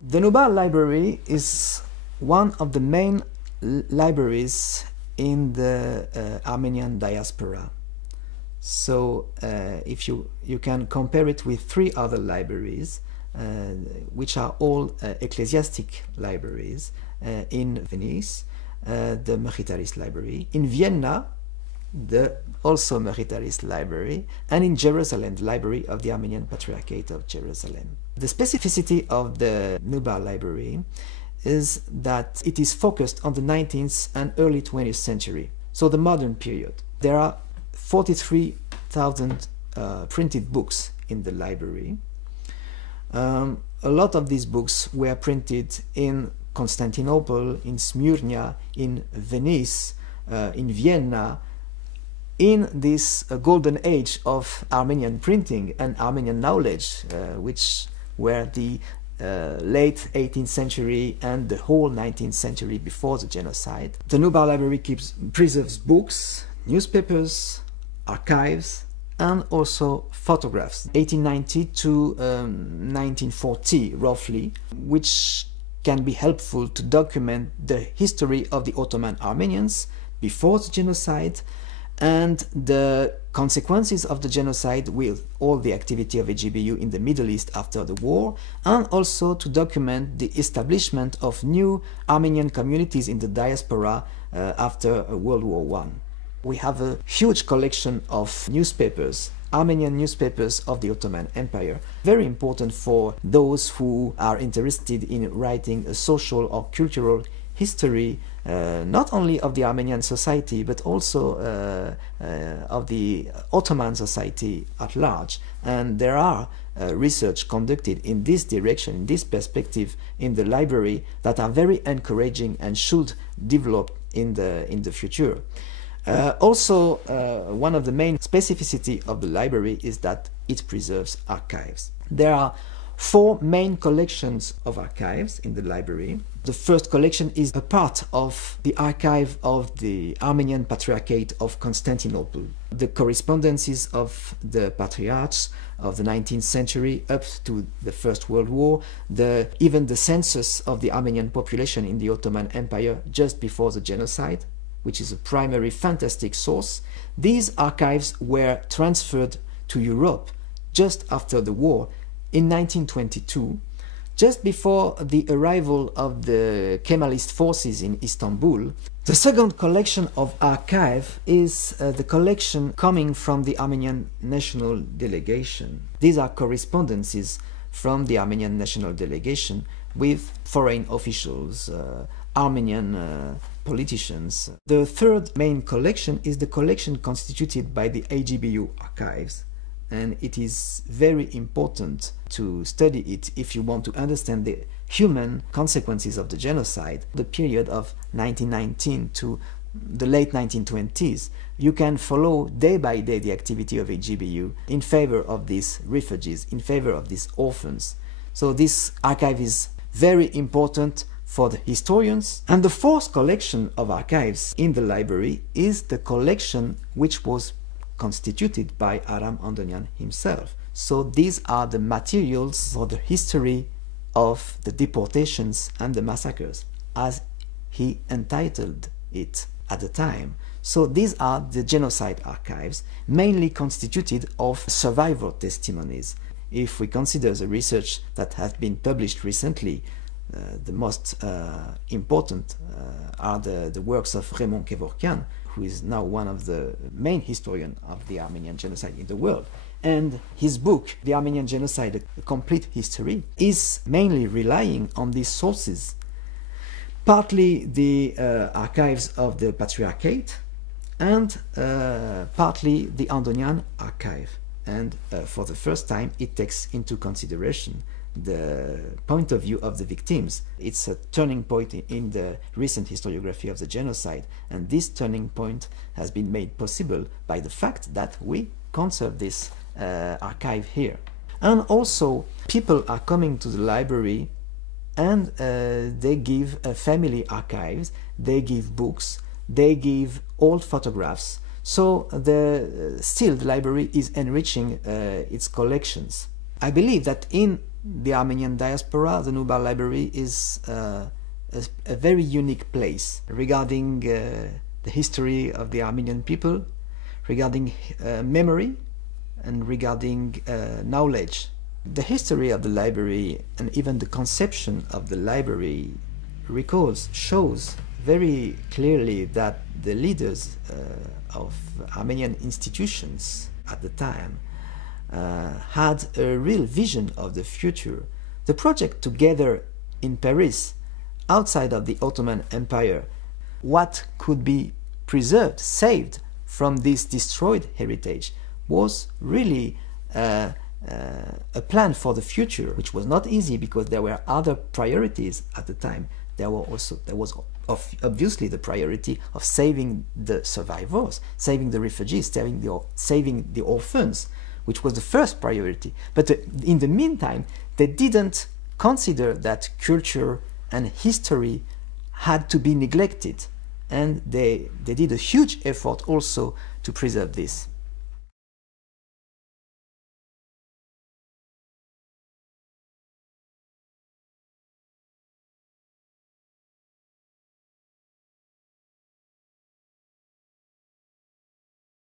The Nubar Library is one of the main libraries in the Armenian diaspora. So if you can compare it with three other libraries, which are all ecclesiastic libraries, in Venice, the Meritarist Library, in Vienna, the also Meritarist Library, and in Jerusalem, the Library of the Armenian Patriarchate of Jerusalem. The specificity of the Nubar Library is that it is focused on the 19th and early 20th century, so the modern period. There are 43,000 printed books in the library. A lot of these books were printed in Constantinople, in Smyrna, in Venice, in Vienna, in this golden age of Armenian printing and Armenian knowledge, which were the late 18th century and the whole 19th century before the genocide. The Nubar Library preserves books, newspapers, archives, and also photographs, 1890 to 1940 roughly, which can be helpful to document the history of the Ottoman Armenians before the genocide and the consequences of the genocide with all the activity of AGBU in the Middle East after the war, and also to document the establishment of new Armenian communities in the diaspora after World War I. We have a huge collection of newspapers, Armenian newspapers of the Ottoman Empire, very important for those who are interested in writing a social or cultural history, not only of the Armenian society, but also of the Ottoman society at large. And there are research conducted in this direction, in this perspective, in the library that are very encouraging and should develop in the future. Also, one of the main specificity of the library is that it preserves archives. There are four main collections of archives in the library. The first collection is a part of the archive of the Armenian Patriarchate of Constantinople. The correspondences of the patriarchs of the 19th century up to the First World War, even the census of the Armenian population in the Ottoman Empire just before the genocide, which is a primary fantastic source. These archives were transferred to Europe just after the war in 1922, just before the arrival of the Kemalist forces in Istanbul. The second collection of archive is the collection coming from the Armenian National Delegation. These are correspondences from the Armenian National Delegation with foreign officials, Armenian politicians. The third main collection is the collection constituted by the AGBU Archives, and it is very important to study it if you want to understand the human consequences of the genocide. The period of 1919 to the late 1920s, you can follow day by day the activity of AGBU in favor of these refugees, in favor of these orphans. So this archive is very important for the historians. And the fourth collection of archives in the library is the collection which was constituted by Aram Andonian himself. So these are the materials for the history of the deportations and the massacres, as he entitled it at the time. So these are the genocide archives, mainly constituted of survivor testimonies. If we consider the research that has been published recently, the most important are the works of Raymond Kevorkian, who is now one of the main historians of the Armenian genocide in the world. And his book, The Armenian Genocide, A Complete History, is mainly relying on these sources. Partly the archives of the Patriarchate, and partly the Andonian archive. And for the first time, it takes into consideration the point of view of the victims. It's a turning point in the recent historiography of the genocide, and this turning point has been made possible by the fact that we conserve this archive here. And also, people are coming to the library and they give family archives, they give books, they give old photographs. So still the library is enriching its collections. I believe that in the Armenian diaspora, the Nubar Library is a very unique place regarding the history of the Armenian people, regarding memory, and regarding knowledge. The history of the library and even the conception of the library shows very clearly that the leaders of Armenian institutions at the time had a real vision of the future. The project together in Paris, outside of the Ottoman Empire, what could be preserved, saved from this destroyed heritage, was really a plan for the future, which was not easy because there were other priorities at the time. There was obviously the priority of saving the survivors, saving the refugees, saving the orphans, which was the first priority. But in the meantime, they didn't consider that culture and history had to be neglected, and they did a huge effort also to preserve this.